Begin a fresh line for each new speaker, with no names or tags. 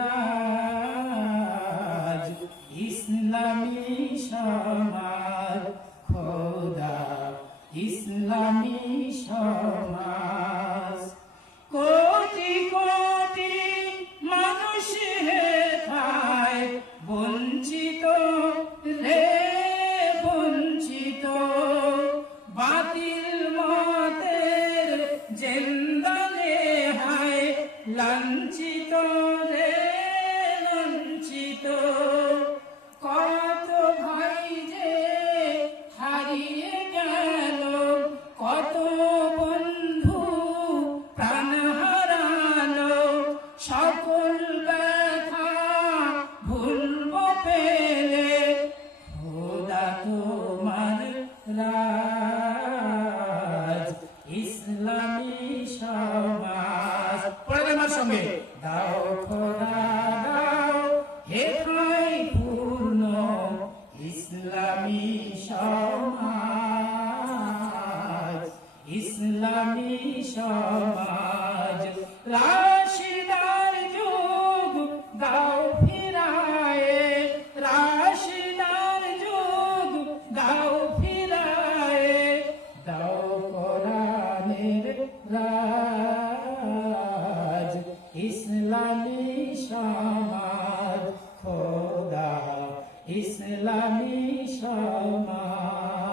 নাজ ইসলামী সমাজ, খোদা, ইসলামী সমাজ। কোটি কোটি মানুষ খায় বঞ্চিত রে, বঞ্চিত। বাতিল মতের জেন্দনে হায়, লাঞ্ছিত। সকল ব্যথা ভুলব পেলে খোদা তোমার রাজ। ইসলামী সমাজ। পড়ে সঙ্গে। দাও খোদা, দাও হে ভাই পূর্ণ। ইসলামী সমাজ। ইসলামী সমাজ। রাজ ইসলামী সমাজ